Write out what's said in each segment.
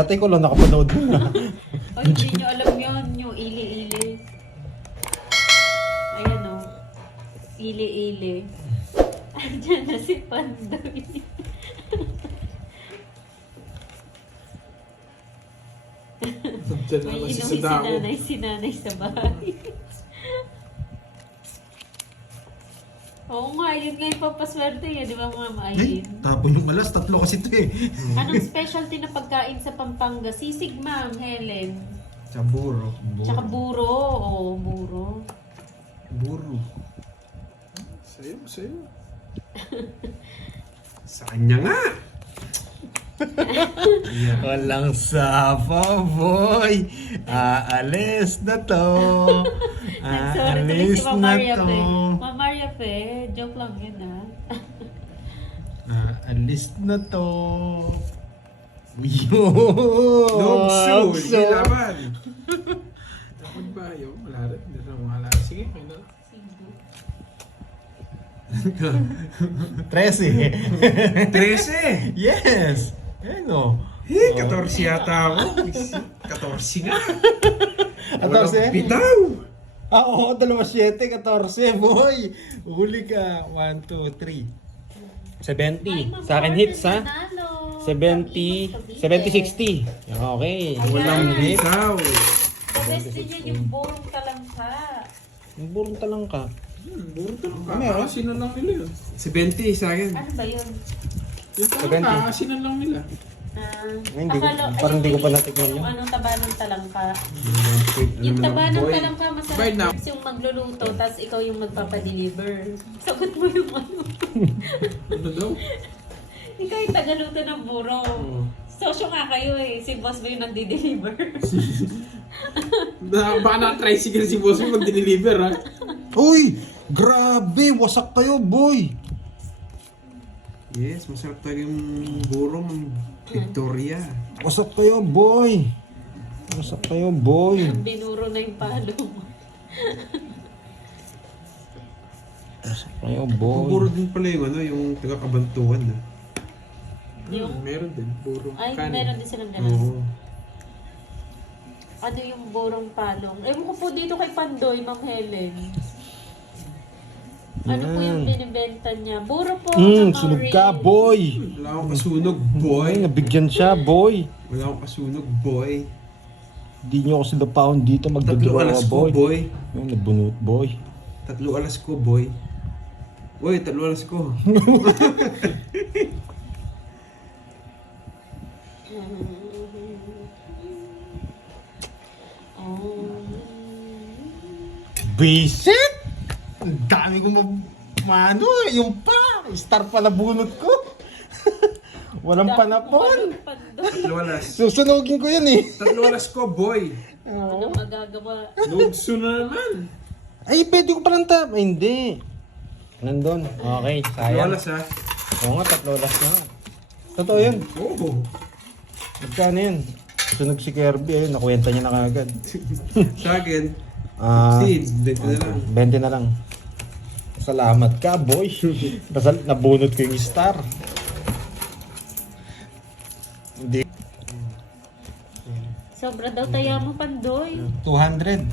Tatay ko lang nakapanood na. Ay, hindi nyo alam yun, yung ili-ili. Ayan o. Ili-ili. Andiyan na si Pandoy. Diyan May naman si inuwi Sadako. si nanay sa bahay. Oo nga, yun nga yung papaswerte eh, di ba Mama Ay, Aileen? tapon yung malas. Tatlo kasi ito eh. Anong specialty na pagkain sa Pampanga? Sisig, Ma'am Helen. Sa buro. Tsaka buro. Oo, buro. Buro. Sa'yo, sa'yo. Sa kanya nga. Walang sapa, boy. Aalis na to. Sorry tuloy si Aalis Ma'am na Maria to. Fe. Ma'am Maria Fe, joke lang yun ah. Aalis na to. Yun. No, hindi laban. Dapat ba? Yung wala rin. Hindi na wala. Sige, kayo na. 13. 13! Yes. Ano? 14 yata ako. 14 nga. 14? Bitaw! Oo, 7, 14, boy. Huli ka. 1, 2, 3. 70. Sa akin hits, ha? 70, 70, 60. Okay. Walang hit. bitaw. Best din yun yung burong talangka. Yung burong talang ka. Buro lang ka. Meron? Kakasinan lang nila yun. 70 sa akin. Ano ba yun? Yung 70. parang kakasinan lang nila. Hindi ko- parang hindi ko pa natikman yun. Yung anong taba ng talangka. Alam Yung mo taba naman, ng boy. talangka Bye masarap now. kasi yung magluluto tapos ikaw yung magpapadeliver. Sagot mo yung ano. Ano daw? Ikaw yung tagaluto ng buro. Oo. Sosyo nga kayo eh. Si boss ba yung nagdi-deliver? Baka na-tricycle si boss mo mag-deliver ha. Uy! Grabe! Wasak kayo, boy! Yes, masarap talaga yung burong Victoria. Wasak kayo, boy! Wasak kayo, boy! Binuro na yung palo mo. Wasak kayo, Buro boy! din pala yung ano, yung taga-kabantuan na. Yung- Meron din, burong Ay, kanin. meron din silang ganun. Oo. Ano yung borong palong? Ewan ko po dito kay Pandoy, Ma'am Helen. Ano po yung binibenta niya? Buro po. Sunog ka, boy! Wala akong kasunog, boy. Ay, nabigyan siya, boy! Wala akong kasunog, boy. Hindi nyo ako sila pound dito, 3 magdodoro alas ka, ko, boy! boy. Yung nabunot, boy! 3 alas ko, boy. Boy, 3 alas ko. Basic! Ang dami kong mano, yung pa! Star pa na bunot ko! Walang panapon! 3 alas. Susunugin ko yan eh! 3 alas ko, boy. Ano magagawa? Lugso na naman. Ay, pwede ko palang tap. Ay, hindi. Nandun. Okay, 3 sayang. alas ha. Oo nga, 3 oras na. Totoo yun. Oo. Magkano yun? Sunog si Kirby, ayun, nakuwenta niya na kagad. Sa akin, Ah, seed, dito na lang. 20 na lang. Salamat ka, boy. Basta nabunot ko yung star. Hindi. Sobra daw taya mo, Pandoy. 200.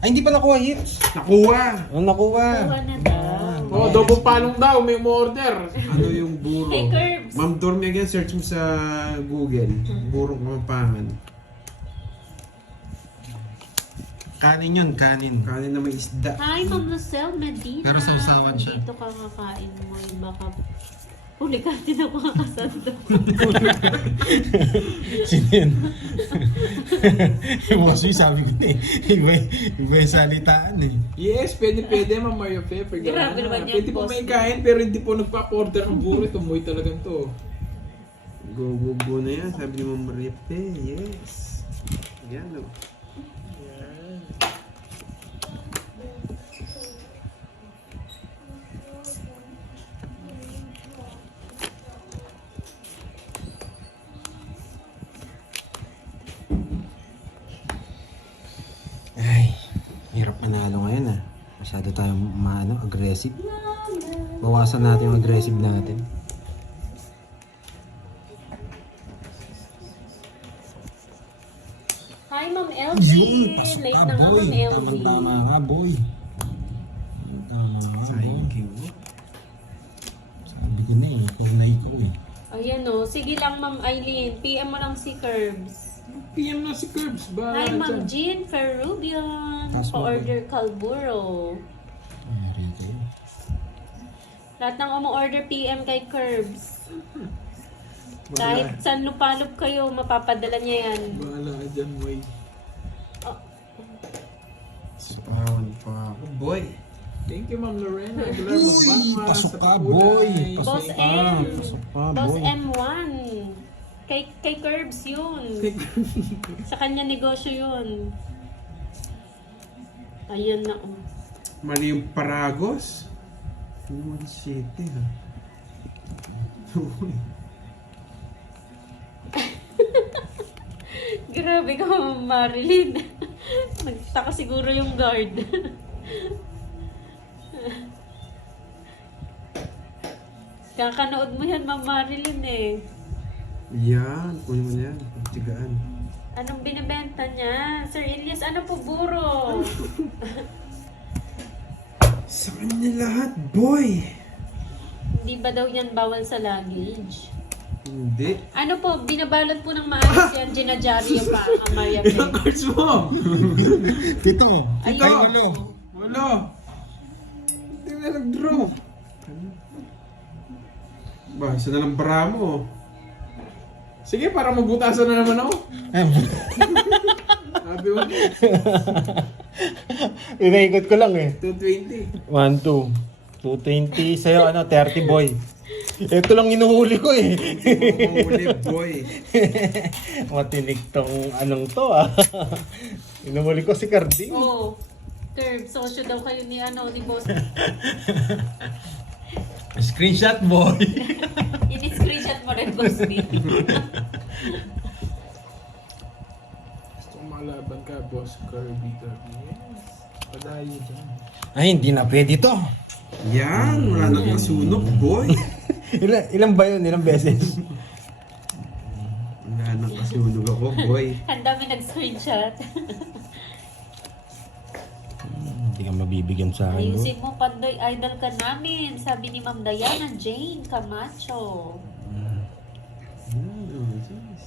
Ay, hindi pa nakuha hits. Nakuha. Ano nakuha? Kuha na daw. Oh, double palong daw, may order. Ano yung buro? Hey, Curbs. Ma'am Dorme again, search mo sa Google. Burong Kapampangan. Kanin yun, kanin. Kanin na may isda. Hi, Ma'am Lucelle Medina. Pero sausawan siya. Dito ka kakain mo, baka huli ka din ako kakasando. Sino yun? Yung boss yung sabi ko eh. Iba yung salitaan eh. Yes, pwede, Ma'am Mario Pepper. Grabe naman yan, Pwede po boss. may kain, pero hindi po nagpa-order ng buro. Tumoy talagang to. Go, go, go na yan. Sabi ni Ma'am Maria Pe. Yes. Yan o. Yan. Ay, hirap manalo ngayon ah. Masyado tayong aggressive. Bawasan natin yung aggressive natin. Hi, Ma'am LG. Yun, pasok Late ka, na nga, boy. Ma'am LG. Tama-tama ka, boy. Tama nga, Sayang boy. king mo. Sabi ko na eh, kulay ko eh. Ayan o. Sige lang, Ma'am Eileen. PM mo lang si Curbs. PM na si Curbs. Bahala Hi, Ma'am dyan. Jean Ferrubian. Pasok mo, Pa-order Calburo. Ayari kayo. Lahat ng umu-order PM kay Curbs. Bahala. Kahit saan lupalop kayo, mapapadala niya yan. Bahala ka dyan, boy. Oh, Spawn pa ako, boy. Thank you, Ma'am Lorena. Aguilar, Uy, magbangma pasok sa ka, pakulay. boy. Pasok Boss ka. M. Pasok ka, Boss boy. M1. Kay Curbs yun. Sa kanya negosyo yun. Ayan na. Oh. Mali yung Paragos. 1-7 ha. Grabe ka, Ma'am Marilyn. Nagtaka siguro yung guard. Kakanood mo yan, Ma'am Marilyn eh. Yan, kunin mo na yan. Pagtigaan. Anong binibenta niya? Sir Elias, ano po buro? Sa kanya lahat, boy. Hindi ba daw yan bawal sa luggage? Hindi. Ano po, binabalot po ng maayos yan, ginadyaryo pa ang Maria Ilang Peg. cards mo? Ito. Ayun. Ay, ano? Wala. Hindi na nag-draw. Ba, isa na lang bara mo. Sige, para magbutasan na naman ako. Sabi mo, Inaikot ko lang eh. 220. 1, 2. 220 sa'yo, 30 boy. Ito lang inuhuli ko eh. Uli, boy. Matinig tong anong to ah. Inuhuli ko si Carding. Oo. Curb, sosyo daw kayo ni Boss. Screenshot boy. Ini-screenshot mo rin, Boss B. Gusto kong malaban ka, Boss Kirby. Yes. Padayo dyan. Ay, hindi na pwede to. Yan, wala nang kasunog, boy. Ilan ba yun? Ilang beses? Wala nang kasunog ako, boy. Ang dami nag-screenshot. Hindi ka mabibigyan sa akin. Ayusin mo, Pandoy, idol ka namin. Sabi ni Ma'am Diana Jane Camacho.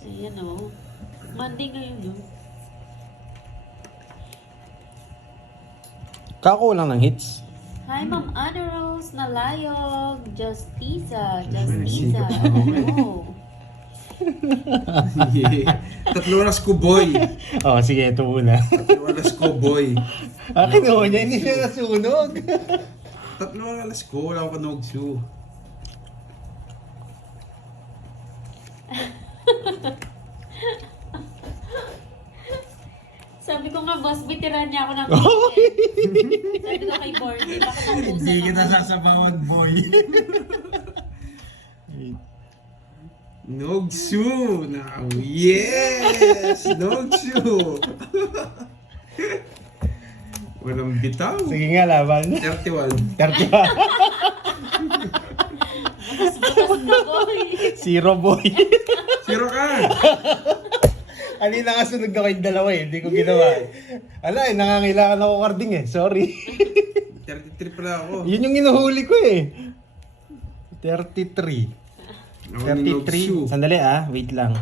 Ayan o. Monday ngayon o. Kako lang ng hits. Hi, Ma'am Ana Rose Nalayog. Justiza. Sikap na ako eh. Oh. Tatlo oras ko, boy. Oh, sige, ito muna. Tatlo oras ko, boy. Akin naman niya, hindi siya nasunog. Tatlo oras ko, wala ko kanogsu. Sabi ko nga, boss, bitiran niya ako ng cricket. Sabi ko kay Bordy, bakit nakusa ka? sasabawan, boy. Nogsu! Now, yes! Nogsu! Walang bitaw. Sige nga, laban. 31. 30 Butas na, boy. Zero, boy. Zero ka! Alina nga sunod na kayong dalawa eh. Hindi ko ginawa eh. Ala eh, nangangailangan ako Carding eh. Sorry. 33 pala ako. Yun yung inuhuli ko eh. 33. Ako ni Nogsu. 33. Sandali ah, wait lang.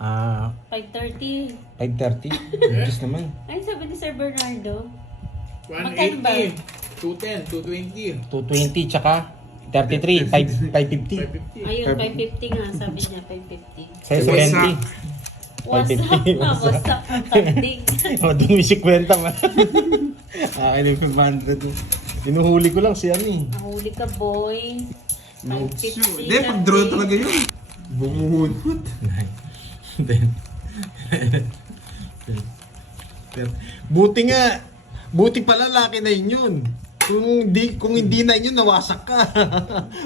5:30. 5:30. Diyos naman. Ay, sabi ni Sir Bernardo. 180. 210, 220. 220 tsaka 33. 550. 550. Ayun, 5:50 nga, sabi niya, 5:50. Sa'yo What's 70. What's up 550. na? What's up ang tanding? O, dun may 50 man. Akin yung 500. Inuhuli ko lang si Ami. Nahuli ka, boy. Nogsu. 5:50. Hindi, pag-draw talaga yun. Bumuhunot. Buti nga. Buti pala laki na yun. Kung hindi na yun, nawasak ka.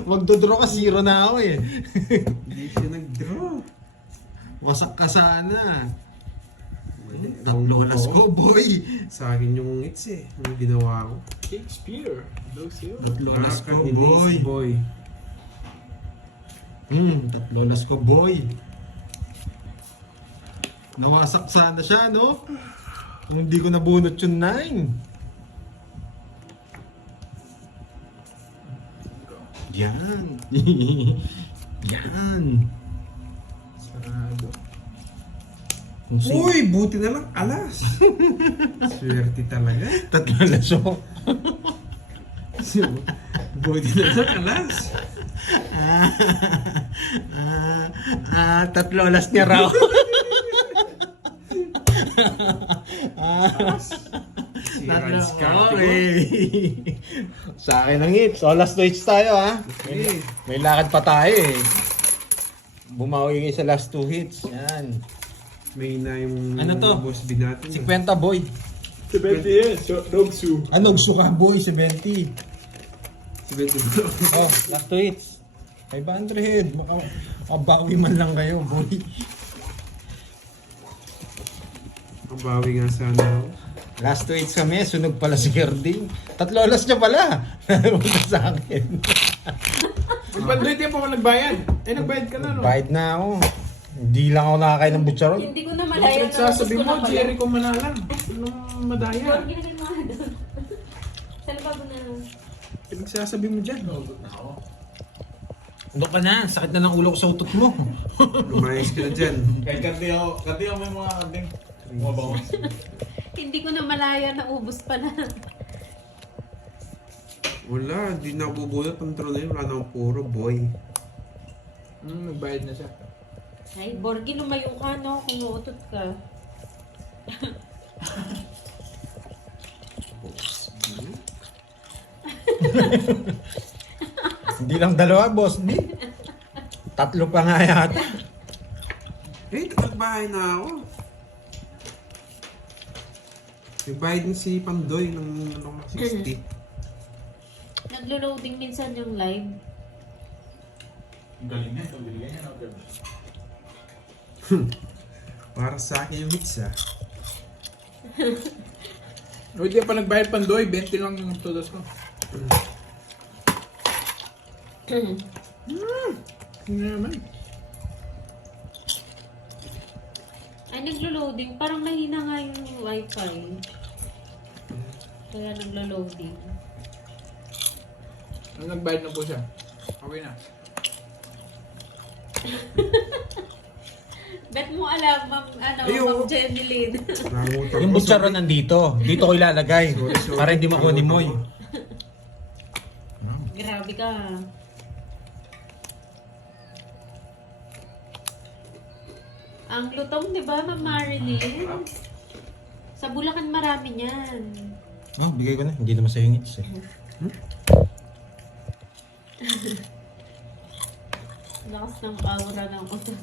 Magdodraw ka, zero na ako eh. Hindi siya nag-draw. Wasak ka sana. Tatlo oras ko, boy. Sa akin yung hits eh. Yung ginawa ko. Shakespeare. Tatlo oras ko, Nakakainis, boy. Tatlo oras ko, boy. Nawasak sana siya, no? Kung hindi ko nabunot yung 9. Yan. Yan. Sarado. Uy! Uy, buti na lang alas. Swerte talaga. Tatlo na siya. Buti na lang alas. Tatlo alas niya raw. Si Rice Cartigo. Okay. Sa akin ang hits. So, last 2 hits tayo, ha? Okay. May lakad pa tayo, eh. Bumawi kayo sa last 2 hits. Yan. May na yung Ano to? boss bin natin. 50, boy. 70 yan. So, Nogsu. Ano, suka, boy? 70. 70. Oh, last 2 hits. 500. Makabawi man lang kayo, boy. Ang bawi nga sana ako. Last 2 hits kami. Sunog pala si Gerding. Tatlo alas niya pala. Huwag sa akin. Magpandoy tayo pa ako nagbayad. Eh, nagbayad ka na, no? Bayad na ako. Hindi lang ako nakakain ng butcharon. Hindi ko na malaya. Sabi mo, Jerry ko manalang. Anong madaya? Huwag ginagay mo nga doon. Sa lababo na. Pinagsasabi mo dyan. Ano ka na? Sakit na ng ulo ko sa utot mo. Lumayas ka na dyan. Kahit kanti ako may mga kanting. Mga bangus. Hindi ko na malaya na ubos pala. Wala, di na bubunot ang trono yun. Wala nang puro boy. Nagbayad na siya. Ay, Borgi, lumayo ka, no? Kung uutot ka. Hindi lang dalawa, boss. Di. Tatlo pa nga yata. Eh, nagbahay na ako. Nagbayad din si Pandoy ng 60. Naglo-loading minsan yung live. Galing niya. Itong binigyan niya. Para sa akin yung hits ah. O di pa nagbayad Pandoy. 20 lang yung todos ko. Hindi naman. Ay, naglo-loading. Parang mahina nga yung wifi. Kaya naglo-loading. Nagbayad na po siya. Okay na. Bet mo alam, Ma'am, Ayun. Ma'am Jenny Lynn. Nangutak Yung ko, butcharon nandito. Dito ko ilalagay. Sorry. Para hindi makuha ni Moy. Grabe ka. Ang lutong, di ba, Ma'am Marilyn? Sa Bulacan marami niyan. Oh, bigay ko na. Hindi naman sa'yo yung hits eh. Lakas ng aura ng utot.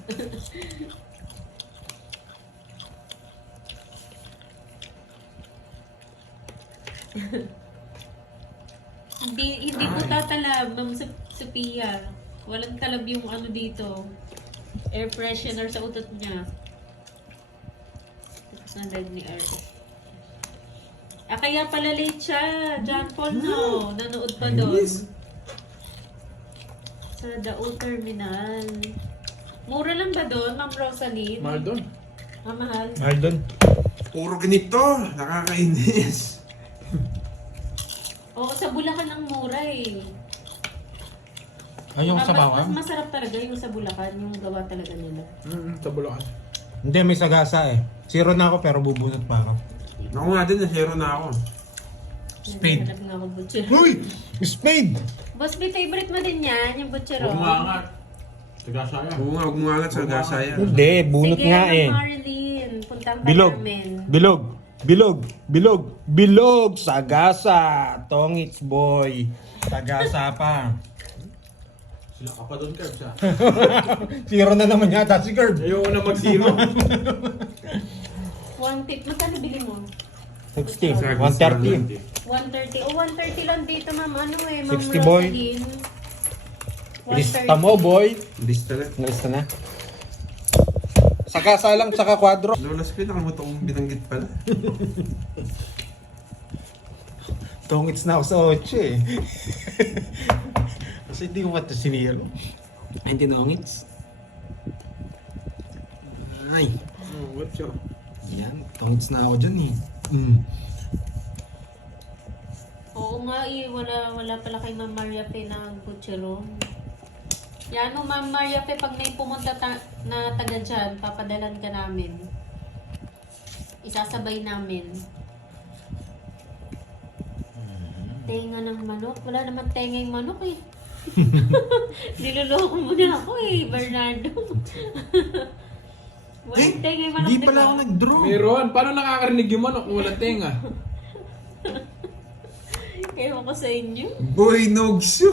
hindi ko tatalab, Ma'am Sophia. Walang talab yung ano dito. Air freshener sa utot niya. Tapos na live ni Earth. Kaya pala late siya. John Paul, no? Nanood pa doon. Ayos. Sa Daul Terminal. Mura lang ba doon, Ma'am Rosaline? Mahal doon. Mahal. Mahal doon. Puro ganito. Nakakainis. Oo, sa Bulacan ang mura eh. Ay, yung sa bawang? Mas masarap talaga yung sa Bulacan, yung gawa talaga nila. Sa Bulacan. Hindi, may sagasa eh. Zero na ako pero bubunot pa ako. Ako nga din, na-zero na ako. Spade. Naghanap nga ako butcher. Uy! Spade! Boss, may favorite mo din yan, yung butchero. Huwag maangat. Taga saya. Oo nga, huwag mo angat sa gasaya. Hindi, bunot Sige, nga Ma'am eh. Marilyn, puntahan ka Bilog. namin. Bilog. Bilog. Bilog. Bilog. Sagasa. Tongits boy. Sagasa pa. Sila ka pa doon, Kerbs, ha? Zero na naman yata si Curb. Ayoko na mag-zero. One tip, magkano bili mo? 60. Sagasa 130. 130. O, 130 lang dito, Ma'am. Ano eh, Ma'am 60 boy. Rosaline. Lista mo boy. Lista na. Nalista na. Sagasa lang, saka kwadro. Lola Spin, nakalimutan kong binanggit pala. Tongits na ako sa 8 eh. Kasi hindi ko pa ito siniro. Ay, hindi tongits. Ay. What's your... Yan, tongits na ako dyan eh. Oo nga eh, wala pala kay Ma'am Maria Fe na butcheron. Yan o Ma'am Maria Fe, pag may pumunta na taga dyan, papadalan ka namin. Isasabay namin. Tenga ng manok. Wala naman tenga yung manok eh. Niloloko mo na ako eh, Bernardo. Walang tenga yung manok, Di di pala ba? ako nag-draw. Meron. Paano nakakarinig yung manok kung walang tenga? Ewan ko sa inyo. Boy, Nogsu!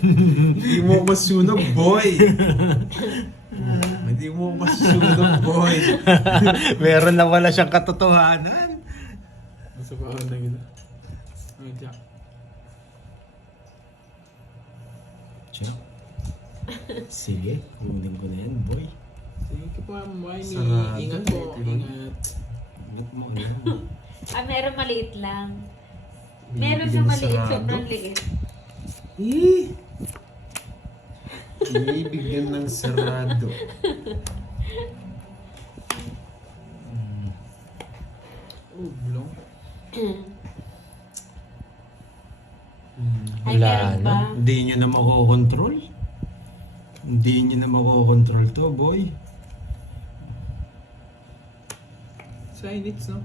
Hindi mo masunog, boy! Hindi mo masunog, boy! Meron na wala siyang katotohanan. Nasa bawal na kita. Ay, Jack. Check. Sige, kunin ko na yan, boy. Sige ka pa, Moy. Sarado. Ingat po. Ingat. Ingat mo, ano. Meron maliit lang. Meron Bibigyan siya ng maliit, sarado. sobrang liit. Ibigyan ng sarado. Oh, blong. Ay, Wala meron na. pa. Hindi nyo na makokontrol. Hindi nyo na makokontrol to, boy. Sinits, no?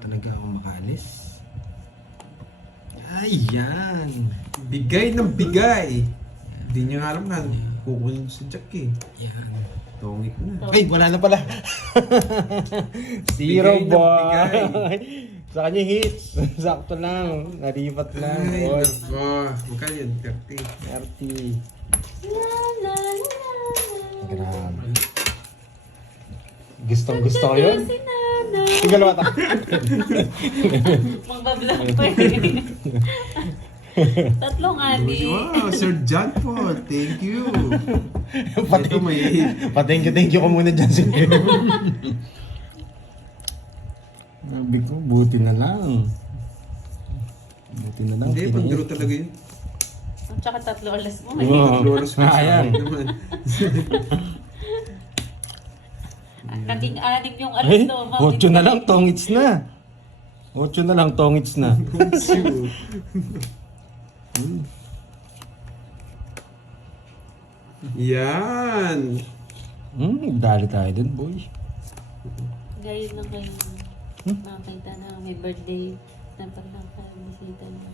Talaga ako makalis. Ayan. Bigay ng bigay. Hindi niya nga alam na kukunin sa Jack eh. Yan. Tongit na. Ay, wala na pala. Zero, Bigay ng boy. bigay. Sa kanya hits. Sakto lang. Naripat lang, Ay, boy. nako. Magkano yan? 30. 30. La, la, la, la. Grabe. Gusto ko yun. Si Nana. Sige, lumata. Magbablog pa eh. Tatlong ani. Wow, Sir John Paul. Thank you. Pati, Ito may... thank you ko muna dyan sa Sabi ko, buti na lang. Buti na lang. Hindi, pag-draw talaga yun. At saka 3 alas mo eh. Wow. Flores pa sa Ayan. akin naman. Naging 6 yung alas Ay, no. 8 na lang, tongits na. 8 na lang, tongits na. Bonsu. Yan. Dali tayo dun, boy. Gayon lang kayo makita na may birthday na pag nakabisita na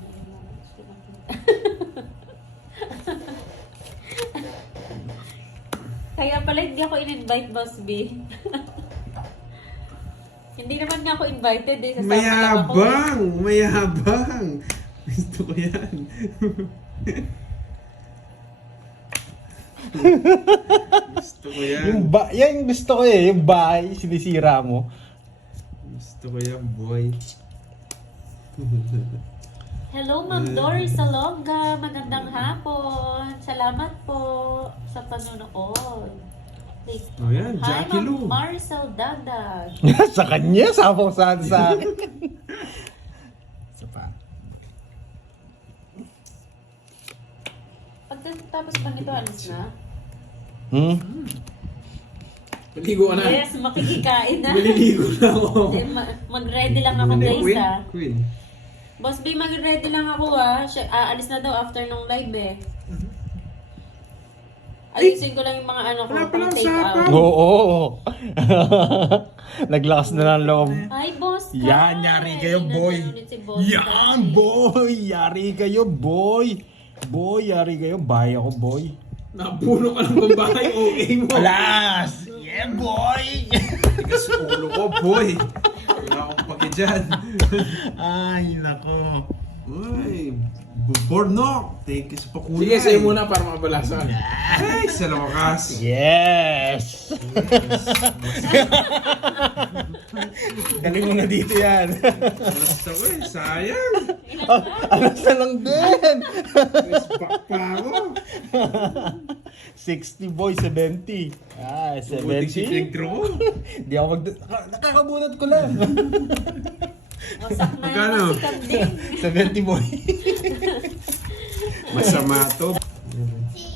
Kaya pala hindi ako in-invite, Boss B. Hindi naman nga ako invited eh. Kasama lang ako. Mayabang! Mayabang! Gusto ko yan. Gusto ko yan. Yan yung gusto ko eh, yung bahay, sinisira mo. Gusto ko yan, boy. Hello, Ma'am Doris Salonga. Magandang hapon. Salamat po sa panonood. Oh yan, Hi, Jackie Lou. Ma'am Marcel Dagdag. Sa kanya, sapong sa akin. Isa pa. Pagkatapos bang ito, alis na? Maligo ka na. Yes, makikikain na. Maliligo na ako. Mag-ready lang ako, Hindi, guys, Queen. ah. Queen. Boss B, mag-ready lang ako, ah. Aalis na daw after ng live, eh. Ayusin ko lang yung mga ano ko, Wala palang take out. sapaw. Oo. Naglakas na ng loob. Hi, Boss Kai. Yan, yari kayo, boy. Nandun si Boss Yan, Kai. boy. Yari kayo, boy. Boy, yari kayo. Bahay ako, boy. Napuno ka ng babae, okay mo. Alas! Yeah, boy! Tigas ulo ko, boy. Wala akong pake dyan. Ay, nako. Uy, Bornok. Thank you sa pakulay. Sige, sa'yo muna para makabalasan. Ay, sa lakas. Yes! Galing mo na dito yan. Basta ko eh, sayang. Alas na lang din. Yes, back pa ako. 60 boy, 70. Ah, Buti si 70. Pegro ko. Di ako nakakabunot ko lang. Wasak na Magkano? naman si Kanding. 70 boy. Masama to.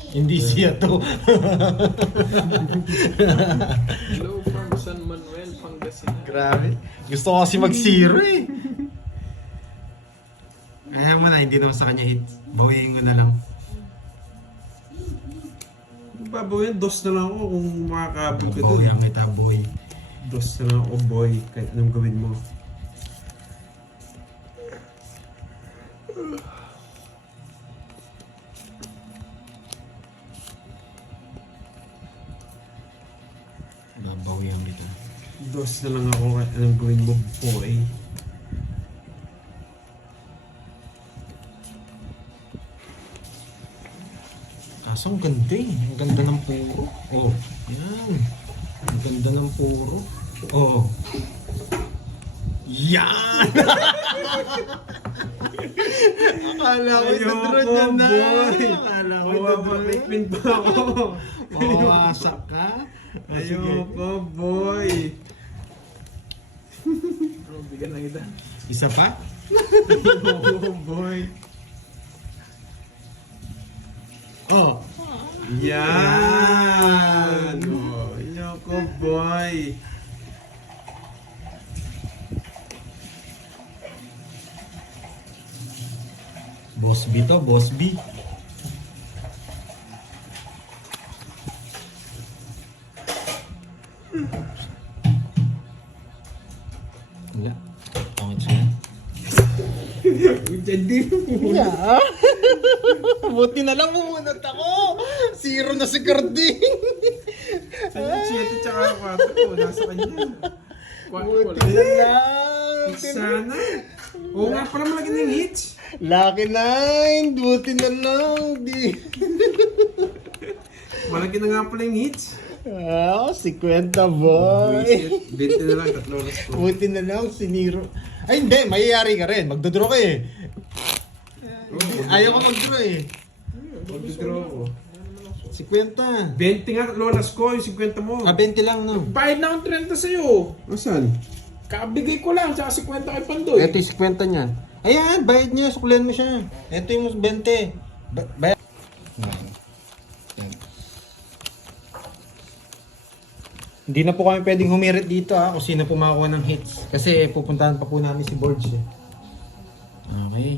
Hindi siya to. Hello from San Manuel, Pangasinan. Grabe. Gusto ko kasi mag-zero eh. Ayaw mo na, hindi naman sa kanya hit. Bawiin ko na lang. Babaw yan, dos na lang ako kung makakabot ka doon. Bawian kita, boy. Dos na lang ako, boy. Kahit anong gawin mo. Babawian kita. Dos na lang ako kahit anong gawin mo, boy. Kaso ang ganda eh. Ang ganda ng puro. Oh, yan. Ang ganda ng puro. Oh. Yan! Akala ko na-draw niya na. Akala ko na-draw. Mapapakipin pa ako. Mawawasak ka? Ayoko, boy. Oh, bigyan na kita. Isa pa? Ayoko, boy. Oh. Yan! Oh, ayoko, boy. Boss B to, Boss B. Wala. Pangit siya. Hindi mo. Yeah. Buti na lang bumunot ako. Zero na si Carding. Ano, 7 tsaka 4 nasa kanya. Buti na lang. Sana. Oo nga pala malaki ng hits. Lucky 9. Buti na lang. Di. Malaki na nga pala yung hits. Ah, 50 boy. Visit. 20 na lang, 3 oras ko. Buti na lang si Nero. Ay hindi, mayayari ka rin. Magdodraw ka eh. Ayaw ka magdraw eh. Mag-draw ko. 50. 20 nga, 3 oras ko. Yung 50 mo. Ah, 20 lang no. Bayad na akong 30 sa'yo. Asan? Kabigay ko lang, tsaka 50 kay Pandoy. Ito yung 50 niya. Ayan, bayad niya. Suklihan mo siya. Ito yung 20. Bayad. Hindi na po kami pwedeng humirit dito kung sino po makakuha ng hits. Kasi pupuntahan pa po namin si Borge eh. Okay.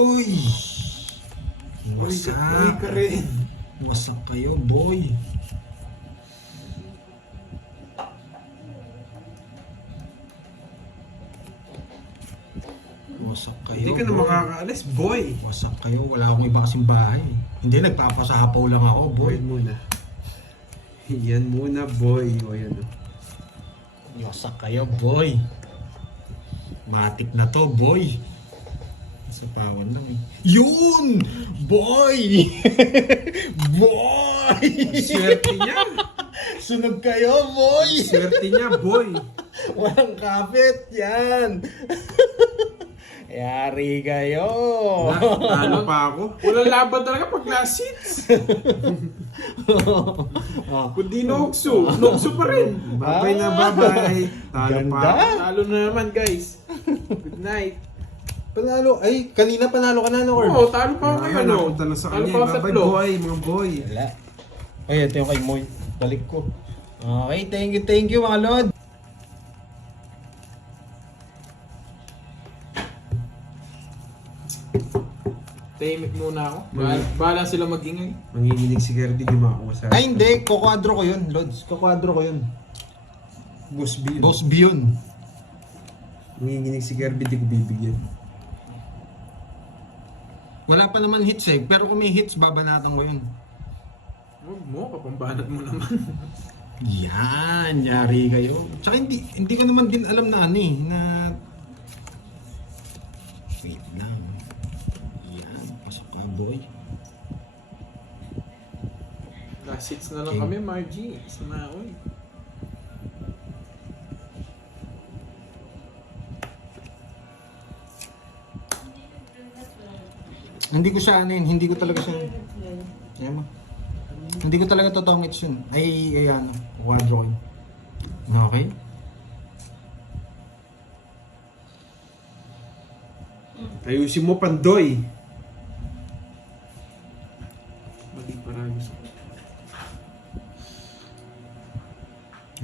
Uy! Wasak! Uy ka rin. Wasak kayo, boy! Wasak kayo, Hindi ka na boy. makakaalis, boy. Wasak kayo, wala akong iba kasing bahay. Hindi, nagpapasahapaw lang ako, boy. Boy muna. Yan muna, boy. O yan. Wasak kayo, boy. Matik na to, boy. Sa pawan lang eh. Yun! Boy! Boy! Swerte niya. Sunog kayo, boy! Swerte niya, boy. Walang kapit, yan! Yari kayo! Talo pa ako. Walang laban talaga pag last hits. Oh. Kundi nukso. Nukso pa rin. Babay na babay. Talo pa Ganda. ako. Talo na naman, guys. Good night. Panalo, ay, kanina panalo ka na, no, Oo, talo pa ako ngayon, no? Napunta na sa Talo kanya. pa ako sa Babay, tatlo. boy. Mga boy. Wala. Ay, ito yung kay Moy. Balik ko. Okay, thank you, mga lord. Tahimik muna ako. Mag- Bahala sila mag-ingay. Manginginig si Gerdy, di makakuha sa Ay, hindi. Kukwadro ko yun, Lods. Kukwadro ko yun. Boss B. Boss B yun. Manginginig si Gerby, di ko bibigyan. Wala pa naman hits eh. Pero kung may hits, babanatan ko yun. Huwag mo, kapambanat mo naman. Yan, yari kayo. Tsaka hindi ko naman din alam na ano eh, na... Wait lang. Yan, pasok ka, boy. Last hits na lang King. kami, Margie. Sama ako eh. Hindi ko siya ano yun, hindi ko talaga siya. Ayan mo. Hindi ko talaga totoong hits yun. Ay ano, quadro coin. Okay? Ayusin mo, Pandoy. Mali parang gusto.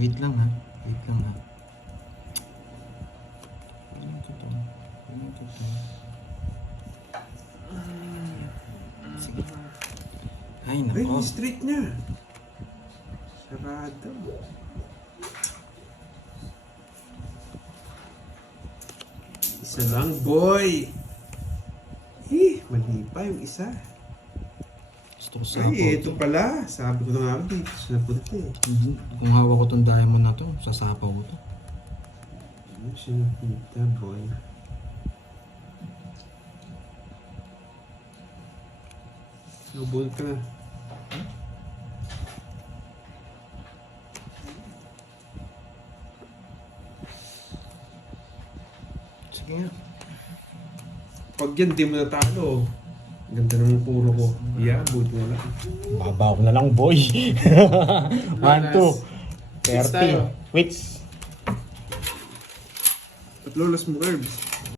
Wait lang ha. Wait lang ha. Sige. Ay, Ay, nako. straight niya. Sarado. Isa lang, boy. Mali pa yung isa. Gusto ko sa Ay, ito pala. Sabi ko na nga, dito sa napunta eh. Kung hawak ko tong diamond na to, sasapaw ko to. Ano siya napunta, boy? Nabul ka na. Sige nga. Pag yan, di mo natalo. Ganda ng puro ko. Yeah, buti mo lang. Baba ko na lang, boy. 1, 2, Hits tayo. 30. Wait. At lolas mo, Herbs.